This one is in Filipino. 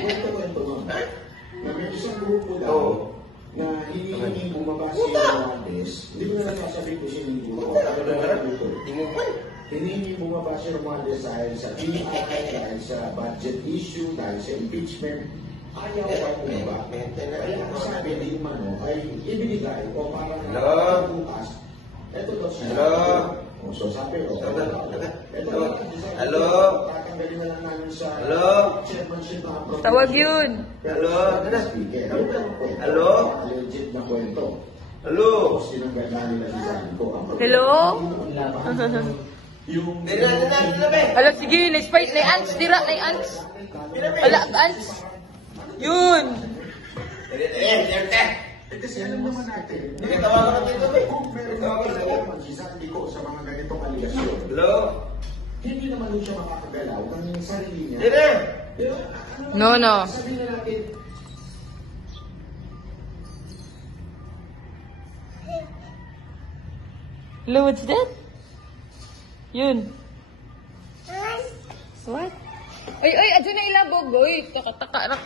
kwento nun. Na may isang grupo daw na hindi bumaba si Romualdez. Hindi ko na nasasabi ko siniguro. Hindi bumaba si Romualdez dahil sa PRI, dahil sa budget issue, dahil sa impeachment. Ayaw pa bumaba. Kaya ang sabi din man ay ibinigay o parang bukas. Ito daw siya. So sabi ko, ito Hello? tatanggalin na lang namin sa chairmanship na approach. Tawag yun. Hello? Hello? Legit na kwento. Hello? Sinanggal na nila si Sanko. Hello? Yung... Ala, sige, na-spite, na-ants, tira, na-ants. Ala, ants. Yun. Kasi alam naman natin. Tawagan natin ito, Kung meron naman si Sanko sa mga ganitong aligasyon. Hello? Hindi naman yun siya makakagalaw ng sarili niya. Dire! No. Sabihin na natin, Hello, what's that? Yun. What? Ay, adyan na ilabog, boy. Taka-taka.